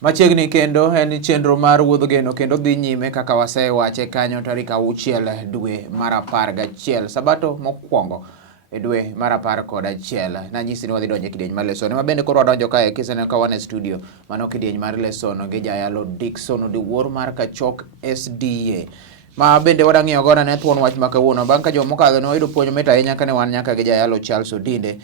Machiegni kendo en chenro mar wuodh geno kendo dhi nyime kaka wasewache kanyo tarik 6 dwe mar 11 sabato mokwongo e dwe mar 11 nanyisi ni wadhi donjo e kidieny mar lesson ma bende koro wadonjo kae kiseneno ka wan e studio mano kidieny mar lesson gi jayalo Dickson Diwuor mar Kachok SDA ma bende wadang'iyo gona ne thuon wach makawuono bang' ka joma mokadho ne oyudo puonj mit ahinya kane wan nyaka gi jayalo Charles Odinde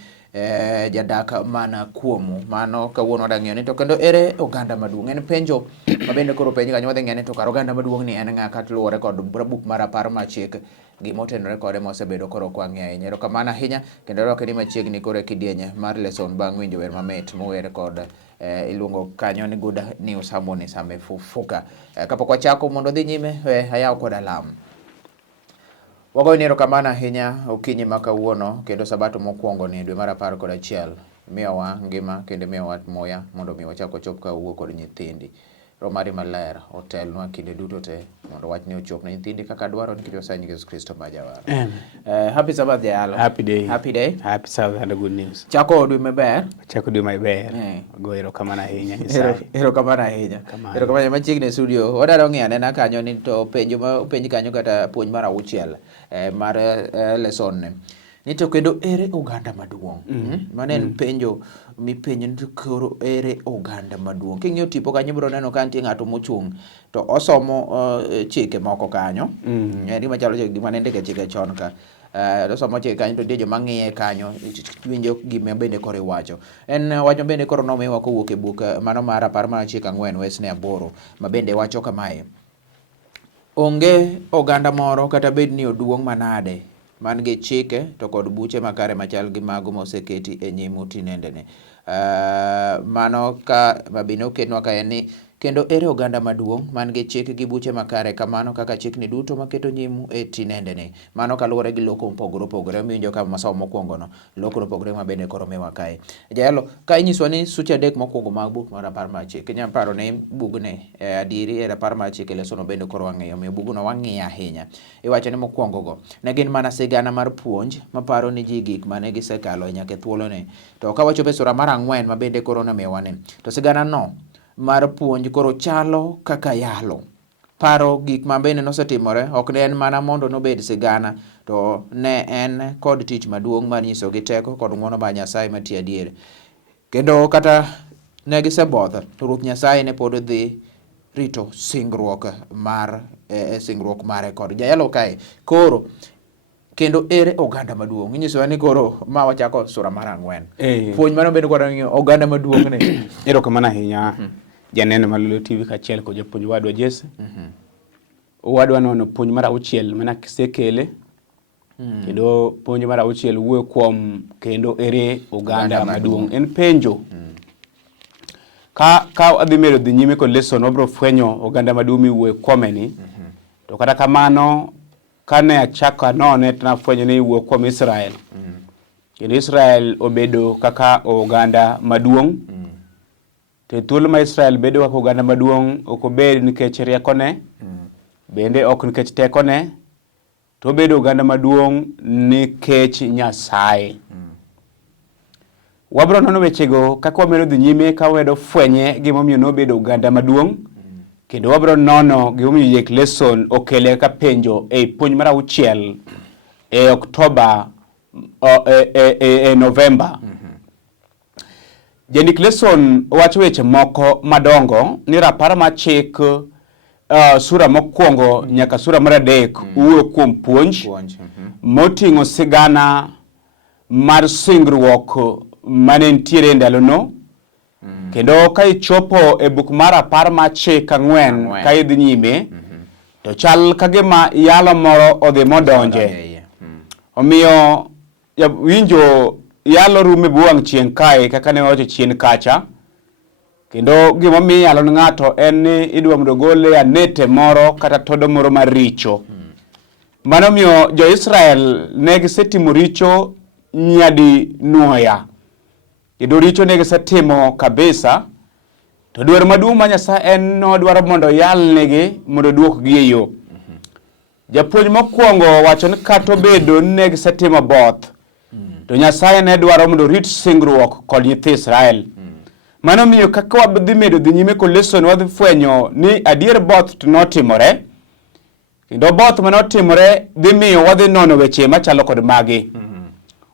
jadak mana kuomu mano kawuono wadang'iyo ni to kendo ere oganda maduong' en penjo ma bende koro penj kanyo wadhi ng'e ni to kar oganda maduong' ni en ng'a kaluwore kod buk mar Rapar mar Chik gimotenore kode mosebedo koro kwang'e ahinya erokamano ahinya kendo roke ni machiegni koro e kidieny mar lesson bang' winjo wer mamit mower kod iluongo kanyo ni Good News Harmony Same Fufuka kapok wachako mondo dhi nyime ayaw kod alam wagoyo ni erokamano ahinya okinyi makawuono kendo sabato mokwongo ni dwe mar 11 miyowa ngima kendo miyowa moya mondo mi wachako chop ka wuo kod nyithindi romari maler otelnwa kinde duto te mondo wach ni ochop ne nyithindi kaka dwaro nikech wasanyi Yesu Kristo ma jawar. Happy Sabbath jayalo. Happy day. Happy day. Happy Sabbath and good news. Chako dwe maber. Chako dwe maber. Go erokamano ahinya. Erokamano ahinya. Erokamano machiegni studio. Wadaro ng'iyo anena kanyo ni to penj kanyo kata puonj mar 6 mar lesson ne. Ni to kendo ere oganda maduong'. Mane en penjo mipenjo ni koro ere oganda maduong'. King'iyo tipo kanyo biro neno ka nitie ng'ato mochung' to osomo chike moko kanyo. Gima chalo gima ne ndike chike chon ka. Osomo chike kanyo to nitie joma ng'iye kanyo winjo gima bende koro iwacho. En wach bende koro nomiwa kowuok e buk mano mar Rapar mar Chik 4 wesne 8 ma bende wacho kamae. Onge oganda moro kata bed ni oduong' manade man gi chike to kod buche makare machal gi mago moseketi e nyim tinendene. Mano ka mabino ketnwa ka en ni kendo ere oganda maduong' man gi chike gi buche makare kamano kaka chikni duto maketo nyimu e tinendene. Mano kaluwore gi loko opogore minjo ka masomo mokwongo no loko opogore ma bende koro miwa kae. Jayalo ka inyiswa ni suche 3 mokwongo mag buk mar Rapar mar Chik. Inyalo paro ni bugne adieri e Rapar mar Chik lesono bende koro wang'iyo miyo bugno wang'iyo ahinya. Iwacho ni mokwongo go ne gin mana sigana mar puonj maparo ni ji gik mane gisekalo nyaka e thuolo ne. To ka wachopo e sura mar 4 ma bende koro nomiwa ni to sigana no mar puonj koro chalo kaka yalo paro gik ma bende nosetimore ok ne en mana mondo nobed sigana to ne en kod tich maduong' mar nyiso gi teko kod ng'wono mar Nyasaye matie adier kendo kata ne gisebodho to Ruoth Nyasaye ne pod dhi rito singruok mar singruok mare kod jayalo kae koro kendo ere oganda maduong' inyiso ni koro ma wachako sura mar 4 puonj mano bende koro oganda maduong' ne erokamano ahinya janeno malolo TV kachiel ko japuonj wadwa Jesse wadwa nono puonj mar 6 mana kisekele kendo puonj mar 6 wuoyo kuom kendo ere oganda maduong' en penjo ka adhi medo dhi nyime kod lesson obro fwenyo oganda maduong' miwuoyo kuome ni to kata kamano kane achako anone nafwenyo ni wuoyo kuom Israel kendo Israel obedo kaka oganda maduong' te thuolo ma Israel bedo kaka oganda maduong' ok obed nikech riekone bende ok nikech tekone to bedo oganda maduong' nikech Nyasaye. Wabro nono wechego kaka wamedo dhi nyime ka wedo fwenye gimomiyo nobedo oganda maduong' kendo wabro nono gimomiyo yek lesson okele ka penjo e puonj mar 6 e Oktoba Novemba. Jandik lesson wacho weche moko madongo ni Rapar mar Chik sura mokwongo nyaka sura mar 3 wuoyo kuom puonj moting'o sigana mar singruok mane ntiere ndalono kendo ka ichopo e buk mar Rapar mar Chik 4 ka idhi nyime to chal kagima yalo moro odhi modonje omiyo winjo yalo rume buwang' chien kae kaka ne wacho chien kacha kendo gima miyo yalo ng'ato en ni idwa mondo gole anete moro kata todo moro mar richo. Mano miyo jo-Israel ne gisetimo richo nyadi nuoya kendo richo ne gisetimo kabisa to dwaro maduong' ma Nyasaye en nodwaro mondo yalnegi mondo duokgi e yo. Japuonj mokwongo wacho ni kata obedo ne gisetimo both to Nyasaye ne dwaro mondo rit singruok kod nyithi Israel Mano miyo kaka wadhi medo dhi nyime kod lesson wadhi fwenyo ni adier both notimore. Kendo both manotimore dhi miyo wadhi nono weche machalo kod magi.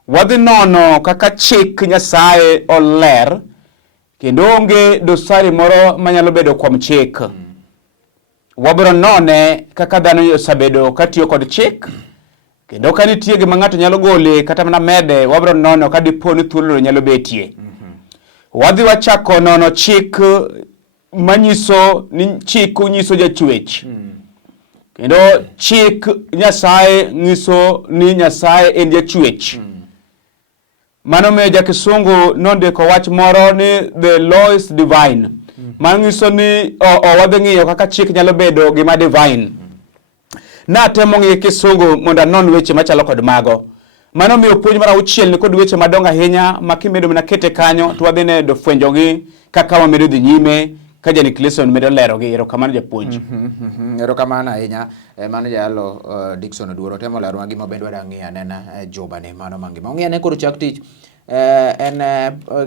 Wadhi nono kaka chik Nyasaye oler kendo onge dosari moro manyalo bedo kuom chik. Wabiro none kaka dhano osebedo katiyo kod chik kendo ka nitie gima ng'ato nyalo gole kata mana mede, wabiro nono ka dipo ni thuolo nyalo betie. Wadhi wachako nono chik manyiso ni chik nyiso jachwech. Kendo chik Nyasaye nyiso ni Nyasaye en jachwech. Mano miyo jakisungu nondiko wach moro ni the law is divine. Manyiso ni wadhi ng'iyo kaka chik nyalo bedo gima divine. Natemo ng'iyo kisungu mondo anon weche machalo kod mago. Mano miyo puonj mar 6 ni kod weche madongo ahinya makimedo mana kete kanyo to wadhi ne do fwenjogi kaka wamedo dhi nyime ka Janik Lesson medo lerogi. Erokamano japuonj. Erokamano ahinya. Mano jalo Dickson Oduoro temo lero gima bende wadwa ng'iyo anena jobane mano mangima. Ong'iyane kod chak tich en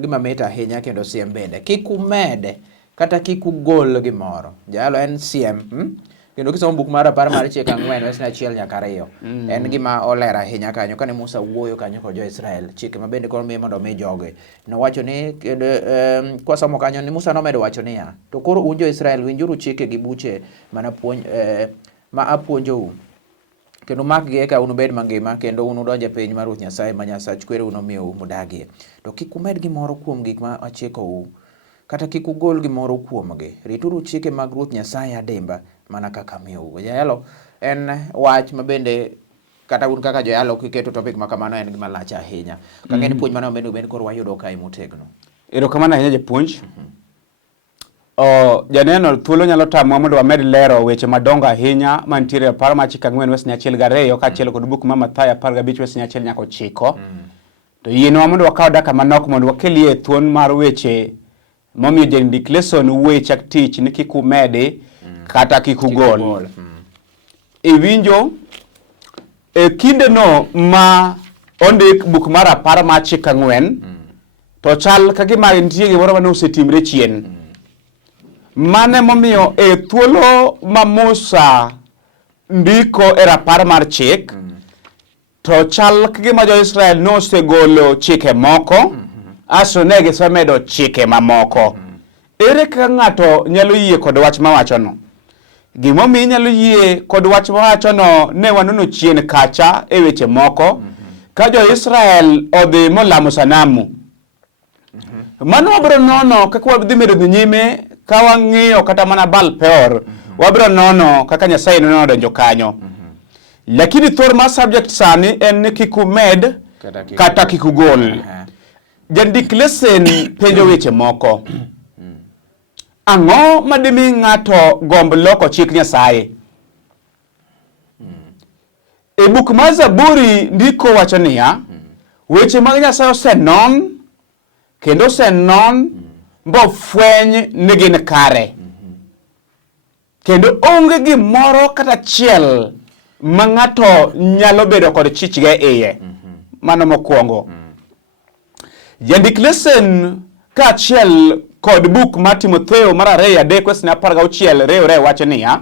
gima mit ahinya kendo siem bende. Kik umede kata kik ugol gimoro. Jalo en siem. Kendo kisomo buk mar Rapar mar Chik 4 verse 1 nyaka 2. En gima olera ahinya kanyo kane Musa wuoyo kanyo kod jo-Israel. Chike ma bende koro miyo mondo mi joge. Nowacho ni kwa somo kanyo ni Musa nomedo wacho niya, to koro un jo-Israel winjuru chike gi buche ma apuonjou. Kendo makgi eka unubed mangima kendo unudonje piny mar Ruoth Nyasaye ma Nyasach kwereu nomiyo mudagie. To kik umed gimoro kuom gik ma achikou kata kik ugol gimoro kuomgi. Rituru chike mag Ruoth Nyasaye adimba mana kaka miyou. Jayalo en wach mabende kata un kaka joyalo kiketo topic makamano en gima lach ahinya. Kang'e ni puonj mane omedo bende koro wayudo kae motegno. Erokamano ahinya japuonj. Janeno thuolo nyalo tamo mondo wamed lero weche madongo ahinya mantiere Rapar mar Chik 4 verse 1 gi 2 kaachiel kod buk mar Mathayo 15 verse 1 nyaka 9. To yienwa mondo wakaw daka manok mondo wakelie thuon mar weche momiyo Janik Lesson wuoye chak tich ni kik umedi kata kik ugol. Iwinjo kinde no ma ondik buk mar Rapar mar Chik 4 to chal kagima nitie gimoro mane osetimre chien. Mane momiyo thuolo ma Musa ndiko e Rapar mar Chik to chal kagima jo-Israel nosegolo chike moko aso ne gisemedo chike mamoko. Ere kaka ng'ato nyalo yie kod wach mawachono? Gimomiyo nyalo yie kod wach mawachono ne wanono chien kacha e weche moko ka jo-Israel odhi molamo sanamu. Mano wabiro nono kaka wadhi medo dhi nyime ka wang'iyo kata mana Baal Peor. Wabiro nono kaka Nyasaye nodonjo kanyo. Lakini thor ma subject sani en ni kik umed kata kik ugol. Janik Lesson penjo weche moko. Ang'o madimi ng'ato gomb loko chik Nyasaye? E buk mar Zaburi ndiko wacho niya, weche mag Nyasaye osenon kendo osenon mbofweny ni gin kare. Kendo onge gimoro kata achiel ma ng'ato nyalo bedo kod chichge iye. Mano mokwongo. Janik Lesson kaachiel kod buk mar Timotheo mar 2 verse 16 rewre wacho niya,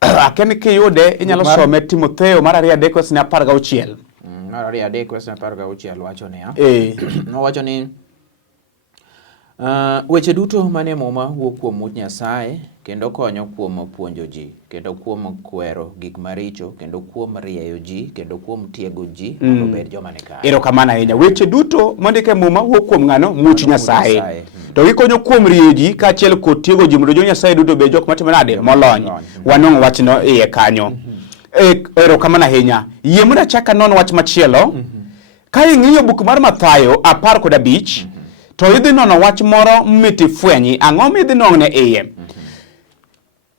aken kiyude inyalo some Timotheo mar 2 verse 16. Mar 2 verse 16 wacho niya. No wacho ni weche duto mane moma wuok kuom Ruoth Nyasaye kendo konyo kuom puonjo ji kendo kuom kwero gik maricho kendo kuom rieyo ji kendo kuom tiego ji mondo bed joma ni kare. Erokamano ahinya. Weche duto mondike muma wuok kuom ng'ano Much Nyasaye. To gikonyo kuom rieyo ji kaachiel kod tiego ji mondo jo Nyasaye duto bed jok matimo nade molony. Wanong' wachno iye kanyo. Erokamano ahinya. Yie mondo achaka non wach machielo. Ka ing'iyo buk mar Mathayo 15 to idhi nono wach moro miti fwenyi. Ang'o midhi none iye?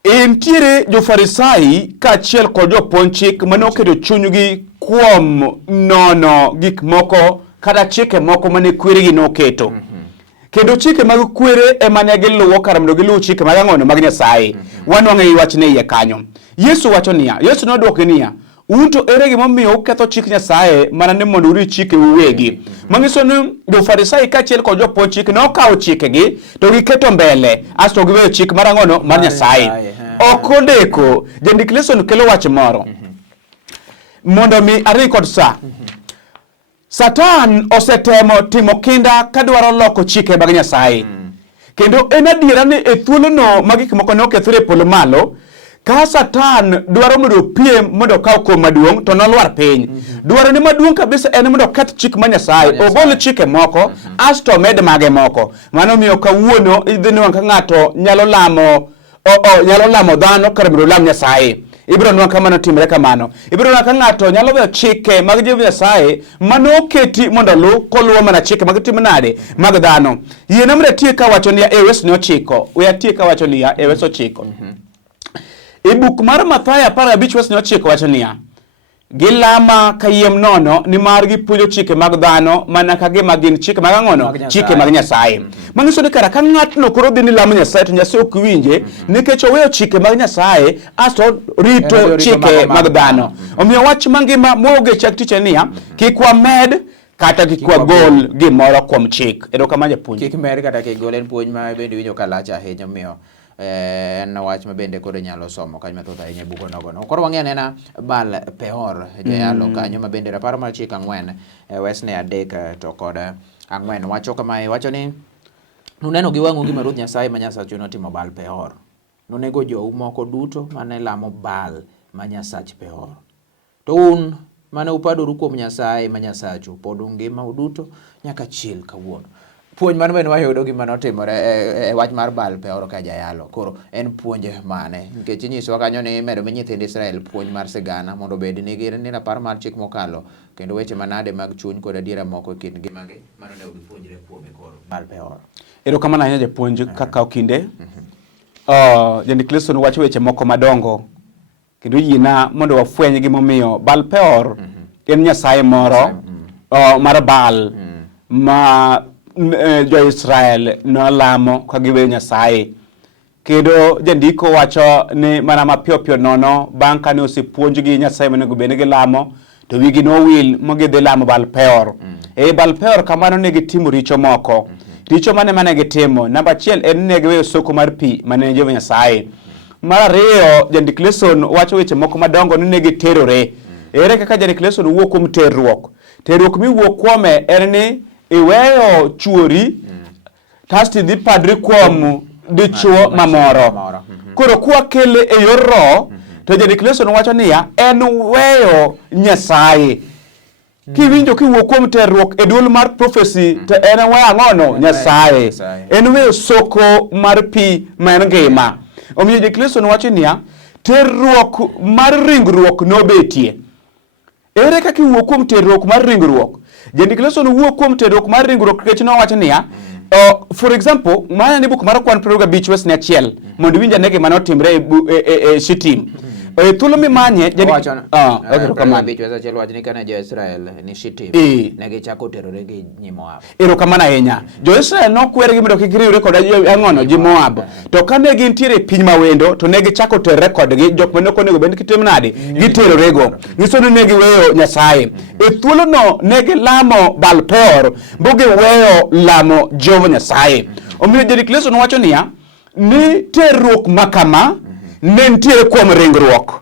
Entiere jo-Farisai kaachiel kod jopuonj chik mane oketo chunygi kuom nono gik moko kata chike moko mane kweregi noketo. Kendo chike mag kwere ema ne giluwo kar mondo giluw chike mag ang'ono mag Nyasaye. Wanwang'o wach ne iye kanyo. Yesu wacho niya, Yesu nodwoke niya, unto ere gimomiyo uketho chik Nyasaye mana ni mondo urit chike uwegi. Mangiso ni jo-Farisai kaachiel kod jopuonj chik nokawo chikegi to giketo mbele asto giweyo chik mar ang'ono mar Nyasaye. Ok odeko. Jandik lesson kelo wach moro mondo mi ari kod sa. Satan osetemo timo kinda kadwaro loko chike mag Nyasaye. Kendo en adiera ni e thuolono ma gik moko nokethore polo malo, ka Satan dwaro mondo piem mondo kaw kom maduong' to nolwar piny. Dwaro ni maduong' kabisa en mondo keth chik ma Nyasaye, ogol chike moko asto med mage moko. Mano miyo kawuono idhi nuang' ka ng'ato nyalo lamo dhano kar mondo lam Nyasaye. Ibiro nuang' kamano timre kamano. Ibiro nuang' ka ng'ato nyalo weyo chike mag Jehova Nyasaye manoketi mondo lu koluwo mana chike mag timo nade mag dhano. Yie namre tie ka wacho ni e wes no chiko. We atie ka wacho ni e wes ochiko. E buk mar Mathayo 15 wes no chiko wacho ni gilama kayiem nono ni mar gipuonjo chike mag dhano mana ka gima gin chike mag ang'ono chike mag Nyasaye. Mangiso ni kara ka ng'atno koro dhi ni lamo Nyasaye to Nyasaye ok winje nikech oweyo chike mag Nyasaye asto rito chike mag dhano. Omiyo wach mangima moge chak tiche niya kik wamed kata kik wagol gimoro kuom chik. Erokamano japuonj. Kik med kata kik gol en puonj ma bende winjo ka lach ahinya omiyo en wach ma bende koro nyalo somo kanyo mathoth ahinya buko nogono. Koro wang'e nena Bal Peor jayalo kanyo ma bende rapar mar chik 4 wesne 3 to kod 4 wacho kamae, wacho ni nuneno gi wang'u gima Ruoth Nyasaye ma Nyasachu notimo Bal Peor. Nunego jou moko duto mane lamo Bal ma Nyasach Peor. To un mane upadoru kuom Nyasaye ma Nyasachu pod ungima uduto nyaka chiel kawuono. Puonj man ben wayudo gima notimore e wach mar Bal Peor ka jayalo. Koro en puonj mane nikech inyisowa kanyo ni medo mi nyithind Israel puonj mar sigana mondo bed ni rapar mar chik mokalo kendo weche manade mag chuny kod adiera moko e kind ngimagi mano ne gipuonjre kuome koro Bal Peor. Erokamano ahinya japuonj kaka okinde. Jandik lesson wacho weche moko madongo kendo yiena mondo wafweny gimomiyo Bal Peor en nyasaye moro mar Bal ma jo-Israel nolamo ka giweyo Nyasaye. Kendo jandiko wacho ni mana mapiyo nono bang' kane osepuonjgi Nyasaye monego bed ni gilamo to wigi nowil ma gidhi lamo Bal Peor. Bal Peor kamano ne gitimo richo moko. Richo mane gitimo, namba 1 en ne giweyo soko mar pi mane Jehova Nyasaye. Mar 2 jandik lesson wacho weche moko madongo ni ne giterore. Ere kaka jandik lesson wuok kuom terruok. Terruok miwuok kuome en ni iweyo chuori tasti dhi padri kuom dichuo mamoro. Koro kwa kele e yor roho to jandik lesson wacho niya en weyo Nyasaye. Kiwinjo kiwuok kuom terruok e duol mar prophecy to en weyo ang'ono Nyasaye. En weyo soko mar pi ma en ngima. Omiyo jandik lesson wacho niya terruok mar ringruok nobetie. Ere kaka iwuok kuom terruok mar ringruok? Jandik lesson wuok kuom terruok mar ringruok kech nowacho niya for example mana ni buk mar kwan 25 wes ne 1 mondo winja nege manotimre e Shitim. Thuolo mimanye wacho kamano wes achiel wach ni kana jo-Israel ni Shitim ne gichako terore gi nyi Moab. Erokamano ahinya. Jo-Israel nokwergi mondo kik riwre kod ang'ono ji Moab. To kane gintiere piny mawendo to ne gichako terore kodgi jok mane ok onego bed ni gitim nade giterorego. Nyiso ni ne giweyo Nyasaye. E thuolono ne gilamo Bal Peor bo giweyo lamo Jehova Nyasaye. Omiyo jandik lesson wacho niya ni terruok makama ne nitiere kuom ringruok.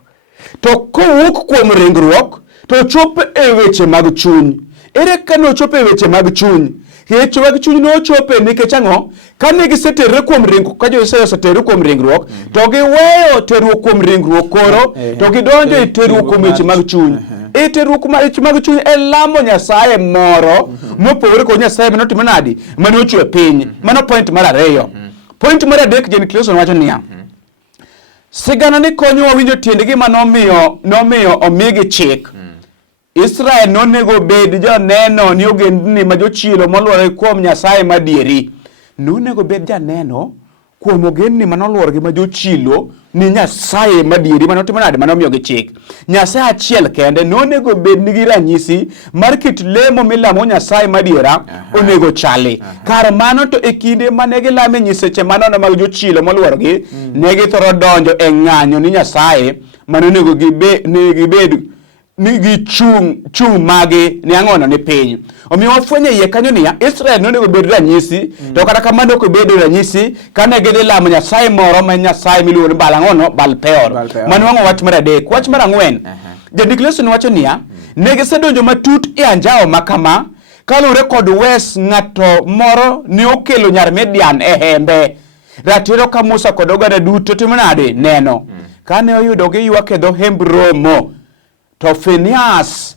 To kowuok kuom ringruok to chopo e weche mag chuny. Ere kano chopo e weche mag chuny? Weche mag chuny no chopo nikech ang'o? Kane giseterre kuom ringruok, ka jo-Israel oseterre kuom ringruok, to giweyo terruok kuom ringruok koro, to gidonjo e terruok kuom weche mag chuny. E terruok mag chuny e lamo Nyasaye moro mopogore kod Nyasaye manotimo nadi mane ochwe piny. Mano point mar 2. Point mar 3 jandik lesson wacho niya sigana ni konyo winjo tiend gima nomiyo omigi chik. Israel nonego bed janeno ni ogendni ma jochilo moluore kuom Nyasaye madieri. Nonego bed janeno kuom ogendni manoluorgi ma jochilo ni Nyasaye madieri manotimo nade manomiyogi chik. Nyasaye achiel kende nonego bed nigi ranyisi mar kit lemo milamo Nyasaye madiera onego chali. Kar mano to e kinde mane gilame nyiseche manono mag jochilo moluorgi ne githoro donjo e ng'anyo ni Nyasaye manonego gibed nigi chung magi ni ang'ono ni piny. Omiyo wafwenyo iye kanyo niya, Israel nonego bed ranyisi, to kata kamano ok bedo ranyisi kane gidhi lamo nyasaye moro ma nyasaye miluongo ni Bal Peor. Mano wang'o wach mar adek. Wach mar ang'wen, Jandik lesson wacho niya, ne gisedonjo matut e anjao makama, kaluwore kod wes ng'ato moro ne okelo nyar Midian e hembe. Ratiro ka Musa kod oganda duto timo nade neno. Kane oyudo giywak e dho hemb romo, to Phineas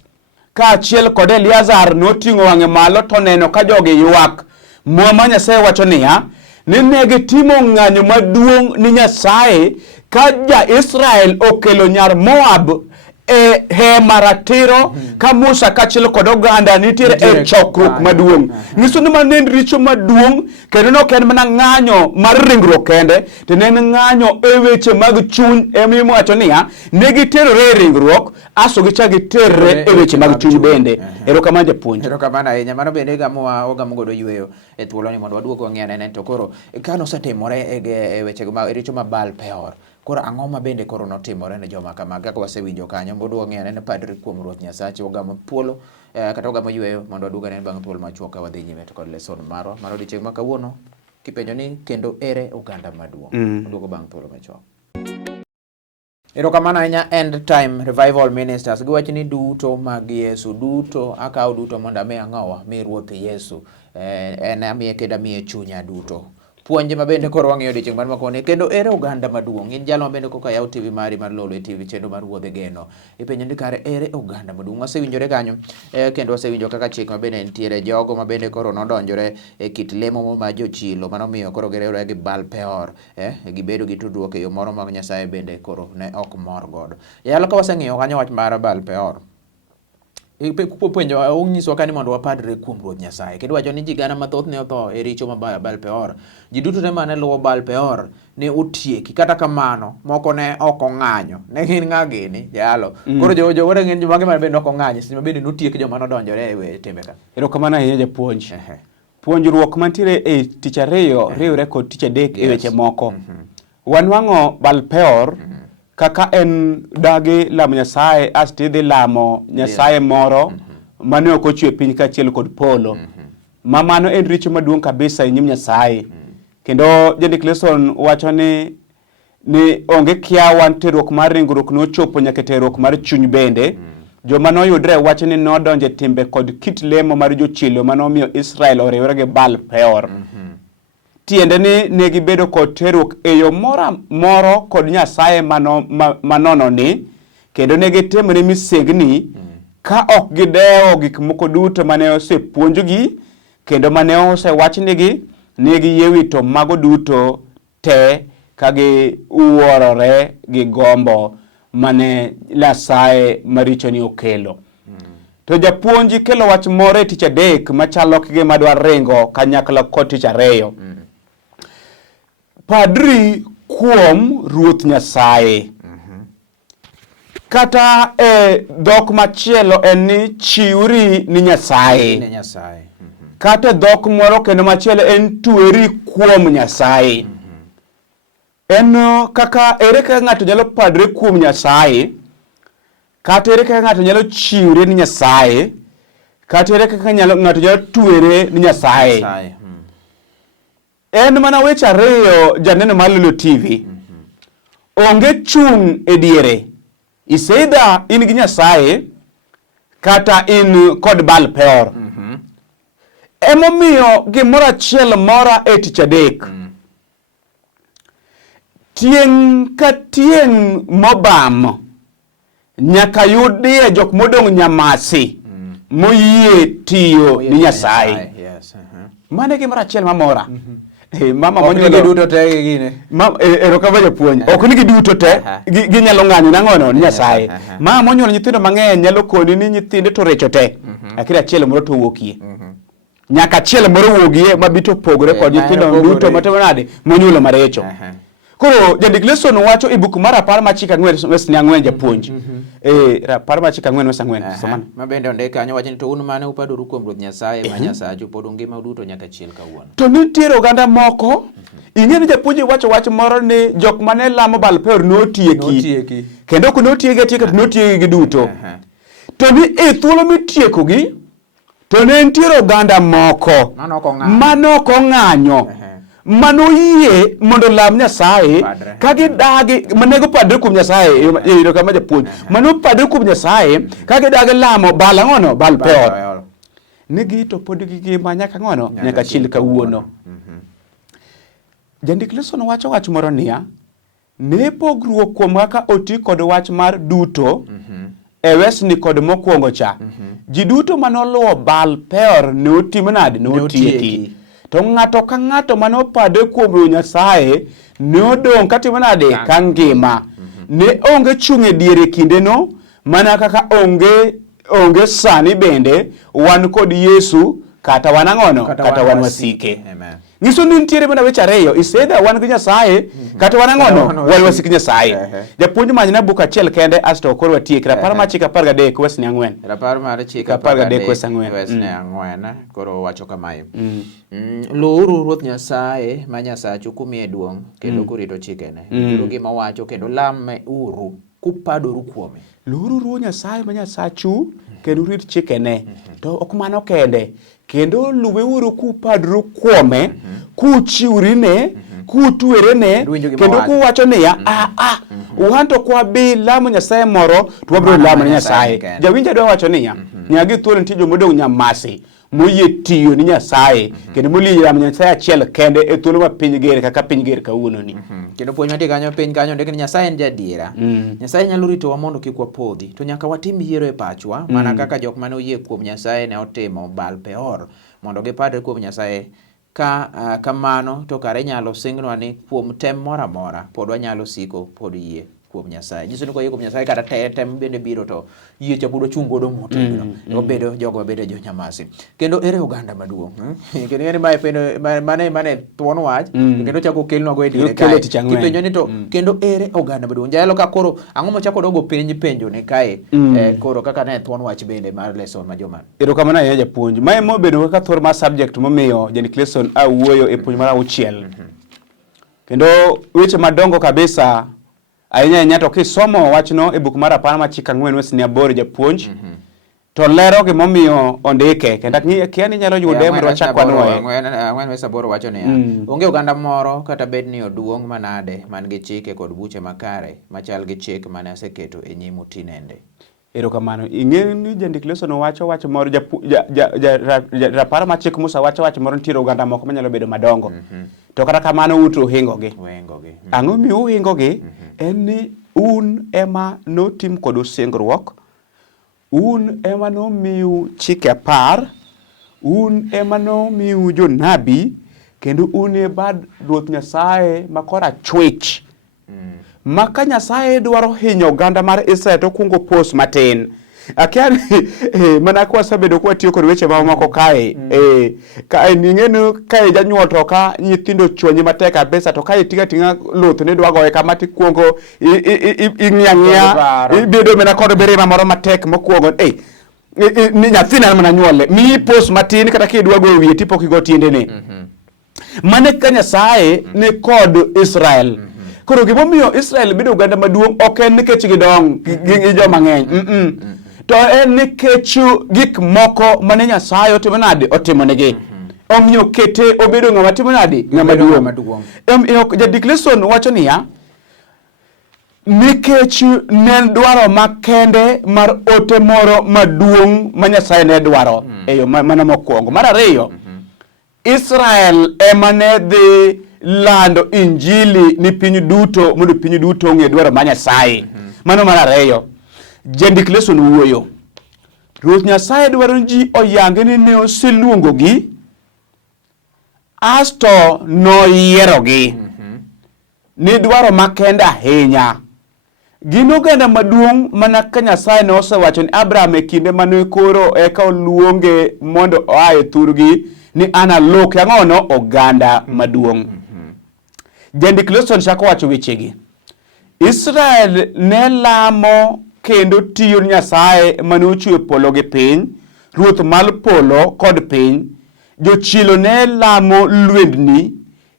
kaachiel kod Eleazar noting'o wang'e malo to neno ka jogi ywak. Muma Nyasaye wacho niya, ni ne gitimo ng'anyo maduong' ni Nyasaye ka ja-Israel okelo nyar Moab e hema ratiro ka Musa kaachiel kod oganda nitiere e chokruok maduong'. Nyiso ni mano en richo maduong', kendo ne ok en mana ng'anyo mar ringruok kende, to ne en ng'anyo e weche mag chuny. Emiyo wacho niya, ne giterore e ringruok, aso gichak giterre e weche mag chuny bende. Erokamano japuonj. Erokamano ahinya. Mano bende ogamo godo yweyo e thuoloni mondo waduog wang'i ane to koro kano osetimore e weche mag richo ma Baal Peor. Koro ang'o ma bende koro notimore ne joma kama, kaka wasewinjo kanyo, mondo wang'i ane padri kuom Ruoth Nyasache, ogamo thuolo kata ogamo yweyo mondo waduog ane bang' thuolo machuok ka wadhi nyime to kod lesson marwa mar odiechieng' ma kawuono kipenjo ni kendo ere oganda maduong'. Waduogo bang' thuolo machuok. Erokamano ahinya End Time Revival Ministers. Giwacho ni duto mag Yesu, duto akawo duto mondo amiye ang'owa, mi Ruoth Yesu en amiye kendo amiye chunya duto. Puonje ma bende koro wang'iyo odiechieng' mar makoni kendo ere oganda maduong'. In jalo ma bende koka yaw TV mari mar Lolwe TV chenro mar WUODH GENO. Ipenjo ni kare ere oganda maduong'. Wasewinjore kanyo kendo wasewinjo kaka Chik ma bende nitiere jogo ma bende koro nodonjore e kit lemo ma jochilo manomiyo koro giriwore gi Baal Peor, gibedo gi tudruok e yo moro ma Nyasaye bende koro ne ok mor godo. Yalo ka waseng'iyo kanyo wach mar Baal Peor, puonjo ong'iswa kani mondo wapadre kuom Ruoth Nyasaye. Kendo wacho ni ji gana mathoth ne otho e richo ma Baal Peor. Ji duto te mane luwo Baal Peor ne otieki, kata kamano moko ne ok ong'anyo. Ne gin ng'a gini jalo. Koro jowore ng'eny jomage ma bende ok ong'anyo, seche ma bende notieki joma nodonjore e we timbe ka. Erokamano ahinya japuonj. Puonjruok mantiere e tich ariyo riwre kod tich adek e weche moko. Wanwang'o Baal Peor kaka en dagi lamo Nyasaye asti idhi lamo Nyasaye moro mane ok ochwe piny kaachiel kod polo. Ma mano en richo maduong' kabisa e nyim Nyasaye. Kendo Jandik lesson wacho ni onge kiawa terruok mar ringruok nochopo nyaka terruok mar chuny bende. Joma noyudre wacho ni nodonje timbe kod kit lemo mar jochilo manomiyo Israel oriwore gi Baal Peor. Tiende ni ne gibedo kod terruok e yo moro kod Nyasaye manono ni, kendo ne gitimore misengni ka ok gidewo gik moko duto mane osepuonjogi kendo mane osewachnigi, ne giyie wito mago duto te ka giwuorore gi gombo mane Nyasaye maricho ni okelo. To japuonji kelo wach moro e tich adek machalo kigima dwar ringo kanyakla kod tich ariyo. Padri kuom Ruoth Nyasaye. Kata dhok machielo en ni chiwri ni Nyasaye. Kata dhok moro kendo machielo en tueri kuom Nyasaye. En kaka ere kaka ng'ato nyalo padre kuom Nyasaye, kata ere kaka ng'ato nyalo chiwre ni Nyasaye, kata ere kaka ng'ato nyalo tuere ni Nyasaye. En mana weche ariyo janeno mar Lolwe TV. Onge chung' e diere. Iseidha in gi Nyasaye kata in kod Baal Peor. Emomiyo gimoro achiel mora e tich adek. Tieng' ka tieng' mobam nyaka yudie jok modong' nyamasi moyie tiyo ni Nyasaye. Mane gimoro achiel mamora. Mama monyuolo duto te gine. Erokamano japuonj. Ok ni giduto te ginyalo ng'anyo nang'ono ni Nyasaye. Mama monyuolo nyithindo mang'eny nyalo koni ni nyithinde to recho te. Akira achiel moro to wuokie. Nyaka achiel moro wuogie mabito pogore kod nyithindo duto matemo nade monyuolo marecho. Koro Jandik lesson wacho e buk mar Rapar ma Chik 4:4 japuonj. Rapar ma Chik 4:4 somana. Ma bende onde kanyo wacho ni to un mane upadoru kuom Ruoth Nyasaye ma Nyasachu pod ngima duto nyaka chiel kawuono. To nitiere oganda moko, ing'e ni japuonj wacho wach moro ni jok mane lamo Baal Peor notieki. Kendo ok notiegi atieka to notiegi duto. to ni e thuolo mitiekogi to ne nitiere oganda moko manok ong'anyo manoyie mondo lam Nyasaye ka gidagi manego padre kuom Nyasaye ero kama japuonj mano padre kuom Nyasaye ka gidagi lamo bal ang'ono bal peor nigi to pod gigima nyaka ng'ono nyaka chil kawuono. Jandik lesson wacho wach moro niya, ne pogruok kuom kaka oti kod wach mar duto e wesni kod mokwongo cha ji duto manoluwo bal peor ne otimo nade ne otieki to ng'ato ka ng'ato manopade kuom Ruoth Nyasaye ne odong' katimo nade ka ngima ne onge chung' e diere kindeno mana kaka onge sani bende wan kod Yesu kata wan ang'ono kata wan wasike. Nyiso ni nitiere mana weche ariyo, isedha wan gi Nyasaye kata wan ang'ono wan wasik Nyasaye. Japuonj manyna buk achiel kende asto koro watiek. Rapar mar Chik 13 wesni 4. Rapar mar Chik 13 wesni 4 koro wacho kamae. Luuru Ruoth Nyasaye ma Nyasachu kumiye duong' kendo kurito chikene. Luuru gima wacho kendo lame uru kupadoru kuome. Luuru Ruoth Nyasaye ma Nyasachu kendo rit chikene. To ok mano kende. Kendo luweuru kupadru kuome, kuchiurine, kutuerene, kendo kuwacho niya, uhanto kwa bi lamo Nyasaye moro, tuwabro lamo Nyasaye. Jawinja dwa wacho niya, nyagi thuolo nitie jomodong' nyamasi, moyie tiyo ni Nyasaye, kendo moli lamo Nyasaye achiel kende e thuolo ma piny ger kaka piny ger kawuono ni. Kendo puonj mati kanyo piny kanyo ndek ni Nyasaye en jadiera. Nyasaye nyalo ritowa mondo kik wapodhi, to nyaka watim yiero e pachwa, mana kaka jok mane oyie kuom Nyasaye ne otimo bal peor mondo gipadre kuom Nyasaye. Kamano to kare nyalo singnwa ni kuom tem moro amora pod wanyalo siko pod yie kuom Nyasaye. Nyiso ni kwa yie kuom Nyasaye kata tem bende biro to yie cha budo chung godo motegno. Obedo jogo bedo jo nyamasi. Kendo ere oganda maduong'. Kendo ngeni mae pendo mane thuon wach kendo chako kelnwa go e dire kae. Kipenjo ni to kendo ere oganda maduong'. Jalo ka koro ang'o mochako dogo penjo ne kae koro kaka ne thuon wach bende mar lesson ma joman. Ero kamano ya japuonj. Mae mobedo kaka thor mar subject momiyo Jandik lesson awuoyo e puonj mar auchiel. Kendo weche madongo kabisa ahinya to kisomo wachno e buk mar Rapar mar Chik 4 wesni 8 japuonj to lero gimomiyo ondike kendo kia ni nyalo yude mondo wachak wanoe. 4 wesni 8 wacho niya, onge oganda moro kata bed ni oduong' manade man gi chike kod buche makare machal gi chik mane aseketo e nyim tinende. Ero kamano. Ing'e ni Jandik lesson wacho wach moro Rapar mar Chik Musa wacho wach moro nitiere oganda moko manyalo bedo madongo. To kata kamano uto uhingogi. Ang'o miyo uhingogi? En ni un ema notim kod singruok, un ema nomiu chike 10, un ema nomiu jonabi, kendo un e bad Ruoth Nyasaye makora chwech. Maka Nyasaye dwaro hinyo oganda mar Israel to kungo pos matin. Akiani mana kwa sabedo kwa tiyo kod weche mamoko kae kae ning'enu kae janyuol to ka nyithindo chwonyi matek kabisa to kae tinga luth ne dwa goye kama tikuongo ing'ia ibedo mena kod berema moro matek mokuongo ni nyathina mana nyuole mi pos matin kata kidwa go wiye tipo kigo tiendene. Mane ka Nyasaye ne kod Israel. Koro gimomiyo Israel bedo oganda maduong' ok en nikech gidong gi joma ng'eny. To en nikech gik moko mane Nyasaye otimo nade otimo negi. Omiyo kete obedo ng'ama timo nade ng'ama duong'. Jandik lesson wacho niya, nikech ne dwaro makende mar ote moro maduong' ma Nyasaye ne dwaro eyo mana mokwongo. Mar ariyo, Israel ema ne dhi lando injili ni piny duto mondo piny duto ong'e dwaro ma Nyasaye. Mano mar ariyo. Jandik lesson wuoyo. Ruoth Nyasaye dwaro ji oyange ni ne oseluongogi asto noyierogi. Ni dwaro makende ahinya. Gin oganda maduong' mana ka Nyasaye ne osewacho ni Abraham e kinde mane koro eka oluonge mondo oa e thurgi ni analoki ang'ono oganda maduong'. Jandik lesson chako wacho wechegi. Israel ne lamo kendo tiyo ni Nyasaye mane ochwe polo gi piny, Ruoth mar polo kod piny. Jochilo ne lamo lwendni,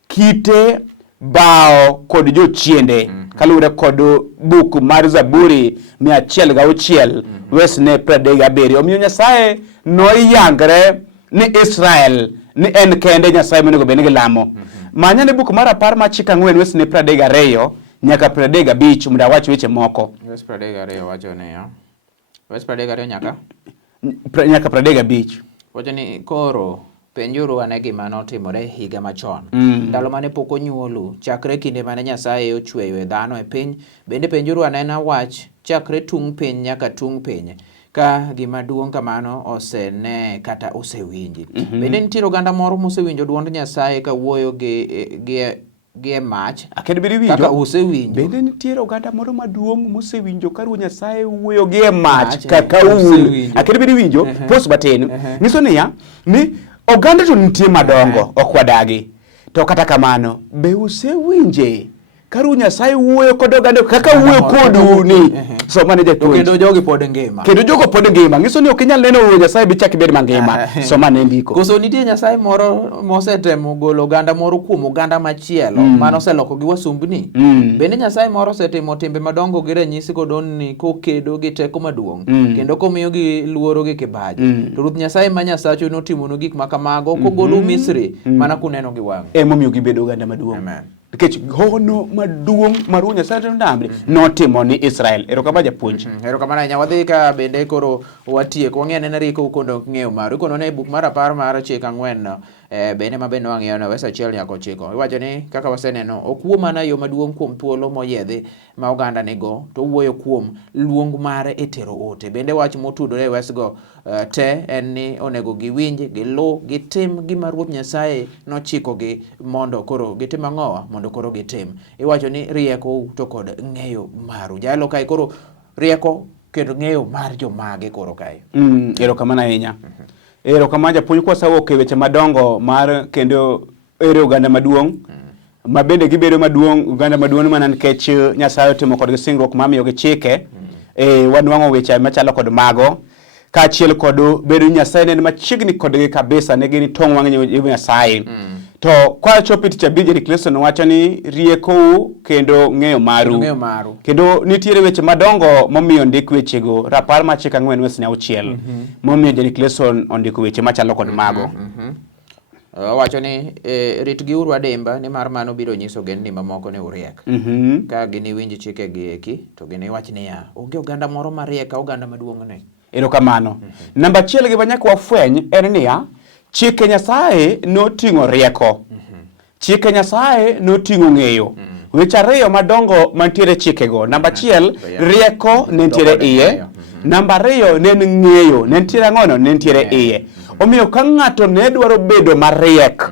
kite, bao kod jochiende. kalure kod buk mar Zaburi 106 wesne 37. Omiyo Nyasaye noyangre ni Israel ni en kende Nyasaye monego bed ni gilamo. Manyane buk mar Rapar ma Chik 4 wesne 32 nyaka 35 mondo awach weche moko. Wes 32 wacho ni ya. Wes 32 nyaka 35. Wacho ni koro penjuru ane gima notimore higa machon. Ndalo mane pok onyuolu, chakre kinde mane Nyasaye ochweyo dhano e piny, bende penjuru ane wach chakre tung piny nyaka tung piny. Ka gima duong' kamano osene kata osewinji. Bende nitiere oganda moro mosewinjo duond Nyasaye ka wuoyo gi mach. Akedo bedi winjo. Kaka osewinjo. Bende nitiere oganda moro maduong' mosewinjo ka Ruoth Nyasaye wuoyo gi mach kaka un. Akedo bedi winjo. Post batin. Nyiso niya ni oganda to nitie madongo ok wadagi. To kata kamano be usewinje ka Ruoth Nyasaye wuoyo kod oganda kaka wuoyo kodu ni. So mane jatuo. Kendo jogi pod ngima. Kendo jogo pod ngima. Nyiso ni ok inyal neno Ruoth Nyasaye bi chak ibed mangima. So mane ndiko. Koso nitie Nyasaye moro mosetemo golo oganda moro kuom oganda machielo mano oseloko gi wasumbni. Bende Nyasaye moro osetimo timbe madongo gi ranyisi kodoni kokedo gi teko maduong' kendo komiyo gi luoro gi kibaji. To Ruoth Nyasaye ma Nyasacho notimo gik makamago kogolo Misri mana kuneno gi wang'. Emomiyo gibedo oganda maduong'. Amen. Nikech hono maduong' mar Ruoth Nyasaye ndamri notimo ni Israel. Erokamano japuonj. Erokamano ahinya. Wadhi ka bende koro watieko wang'e ne riko kondo ng'eyo maru kono ne buk mar Rapar mar Chik 4 bende mabende wang'eyo na wes 1 nyaka 9. Iwacho ni kaka waseneno okuo mana yo maduong' kuom thuolo moyedhi ma oganda nigo to wuoyo kuom luong mare e tero ote. Bende wach motudore e wesgo te en ni onego giwinj gilu gitim gima Ruoth Nyasaye nochikogi mondo koro gitim ang'owa mondo koro gitim. Iwacho ni rieko to kod ng'eyo maru. Jalo kai koro rieko kendo ng'eyo mar jomage koro kai. Erokamano ahinya. Erokamano japuonj kwa sawuok e weche madongo mar kendo ere oganda maduong'. Ma bende gibedo maduong' oganda maduong' mana nikech Nyasaye otimo kodgi singruok mamiyo gi chike. Wanwang'o weche machalo kod mago. Kaachiel kod bedo Nyasaye ne machiegni kodgi kabisa ne gin tong' wang'e Nyasaye. To kwa chopi ticha bije declaration wacho ni rieko kendo ng'eyo maru. Kendo nitiere weche madongo momiyo ndik wechego. Rapar ma Chik 4 wesne 6 momiyo declaration ondiko weche machalo kod mago. Wacho ni ritgi uru adimba ni mar mano biro nyiso gen ni mamoko ne uriek. Ka gini winji chike gi eki to gini wach ni ya onge oganda moro mariek ka oganda maduong' ne. Erokamano. Namba 1 gima nyaka wafweny en niya chike Nyasaye noting'o rieko. Chike Nyasaye noting'o ng'eyo. Weche ariyo madongo mantiere chikego. Namba 1 rieko ne nitiere iye. Namba 2 ne ng'eyo ne nitiere ang'ono ne nitiere iye. Omiyo ka ng'ato ne dwaro bedo mariek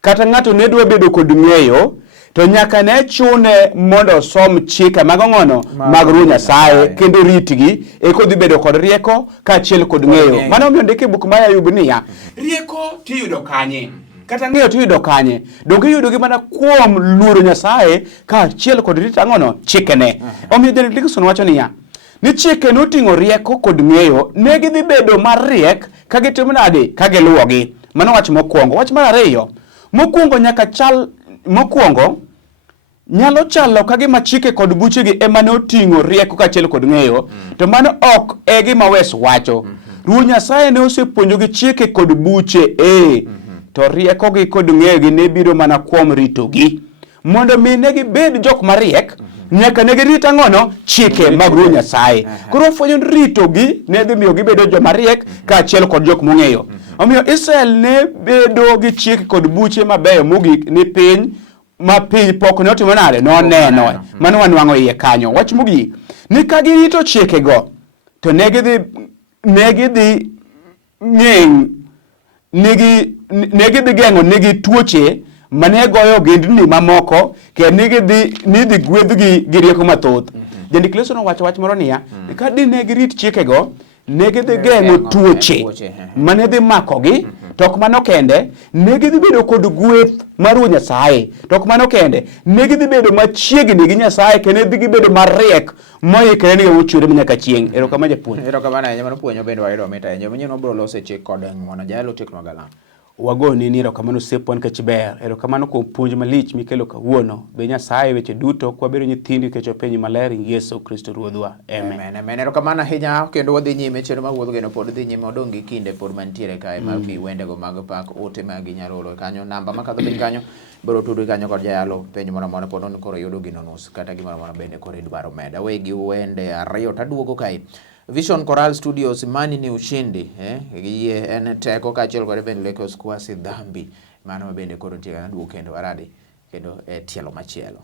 kata ng'ato ne dwaro bedo kod ng'eyo to nyaka ne chune mondo som chike mag ng'ono mag Ruoth Nyasaye kendo ritgi kodhi bedo kod rieko kaachiel kod ng'eyo. Mano omiyo ndike buk mar Ayub niya rieko tiyudo kanye kata ng'eyo tiyudo kanye. Donge iyudogi mana kuom luoro Nyasaye kaachiel kod rito ang'ono chikene. Omiyo Dickinson wacho niya ni chike noting'o rieko kod ng'eyo ne gidhi bedo mariek ka gitimo nade ka giluwogi. Mano wach mokwongo. Wach mar ariyo mokwongo nyaka chal mokwongo nyalo chalo ka gima chike kod buchegi ema ne oting'o rieko kaachiel kod ng'eyo to mano ok e gima wes wacho. Ruoth Nyasaye ne osepuonjogi chike kod buche to riekogi kod ng'eyogi ne biro mana kuom ritogi. Mondo mi ne gibed jok mariek nyaka ne girit ang'ono chike mag Ruoth Nyasaye. Koro fwenyo ritogi ne dhi miyo gibedo joma riek kaachiel kod jok mong'eyo. Omiyo Israel ne bedo gi chike kod buche mabeyo mogik ni piny ma piny pok ne otimo nade noneno. Mano wanwang'o iye kanyo. Wach mogik ni ka girito chikego to ne gidhi ng'eng ne gidhi geng'o negi tuoche mane goyo gendni mamoko ke nidhi gwedhgi gi rieko mathoth. Declaration owacho wach moro niya ka dine girit chikego ne gidhi geng'o tuoche mane dhi makogi. To ok mano kende ne gidhi bedo kod gweth mar Ruoth Nyasaye. To ok mano kende ne gidhi bedo machiegni gi Nyasaye kendo dhi gibedo mariek moikre ni ochuore nyaka chieng'. Erokamano japuonj. Erokamano ahinya mano puonjo bende wayudo mit ahinya. Manyien wabiro loso chik kod ng'wono jalo tekno galang. wagoni ni erokamano osepwan kech ber erokamano kuom puonj malich mikelo kawuono be Nyasaye weche duto kwabedo nyithindi kecho penyi maler Yesu Kristo Ruodhwa amen. Erokamano ahinya kendo wadhi nyime chenro mag wuodh geno pod dhi nyime odong' gi kinde pod mantiere kae mar mi wendego mag pak ote mag inyalo oro kanyo namba makadho piny kanyo biro tudri kanyo kod jayalo penj moro amora pod on koro yudo gino nus kata gimoro amora bende koro idwaro meda we gi wende ariyo taduogo kae Vision Choral Studios Imani ni ushindi yie en teko kaachiel kod bende lekos kwasi dhambi mano bende koro tiega duogo kendo aradi kendo tielo machielo